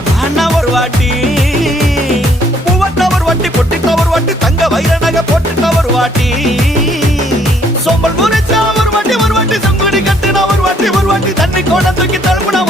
வாண்ணா ஒரு வாட்டி பூவட்ட ஒரு வாட்டி பொட்டிட்ட ஒரு வாட்டி தங்க வைர நகை போட்டுட்ட ஒரு வாட்டி சோம்பல் முறைச்சா ஒரு வாட்டி சங்குடி கட்டுனா ஒரு வாட்டி தண்ணி கோட தூக்கி தழுப்புனா